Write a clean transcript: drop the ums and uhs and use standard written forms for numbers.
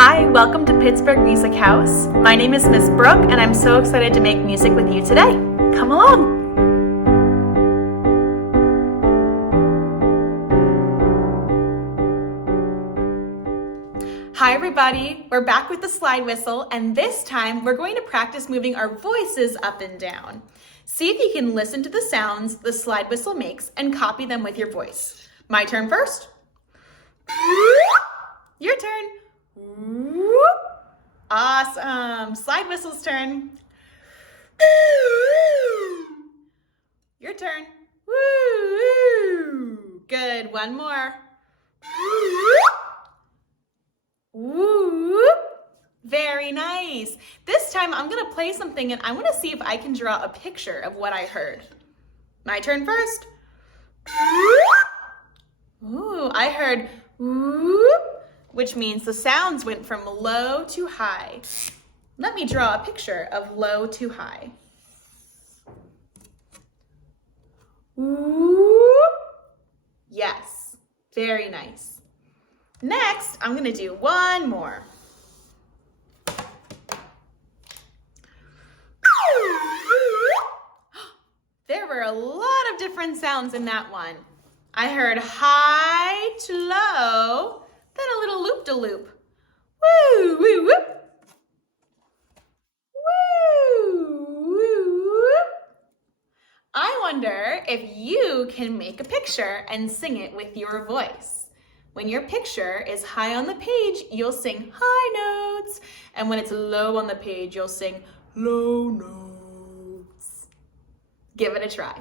Hi, welcome to Pittsburgh Music House. My name is Miss Brooke, and I'm so excited to make music with you today. Come along. Hi everybody, we're back with the slide whistle, and this time we're going to practice moving our voices up and down. See if you can listen to the sounds the slide whistle makes and copy them with your voice. My turn first. Your turn. Awesome. Slide whistle's turn. Your turn. Woo! Good. One more. Woo! Very nice. This time I'm going to play something and I want to see if I can draw a picture of what I heard. My turn first. Ooh, I heard whoop, which means the sounds went from low to high. Let me draw a picture of low to high. Whoop. Yes, very nice. Next, I'm going to do one more. There were a lot of different sounds in that one. I heard high to low, then a little loop-de-loop. Woo, woo, whoop. Woo, woo, whoop. I wonder if you can make a picture and sing it with your voice. When your picture is high on the page, you'll sing high notes. And when it's low on the page, you'll sing low notes. Give it a try.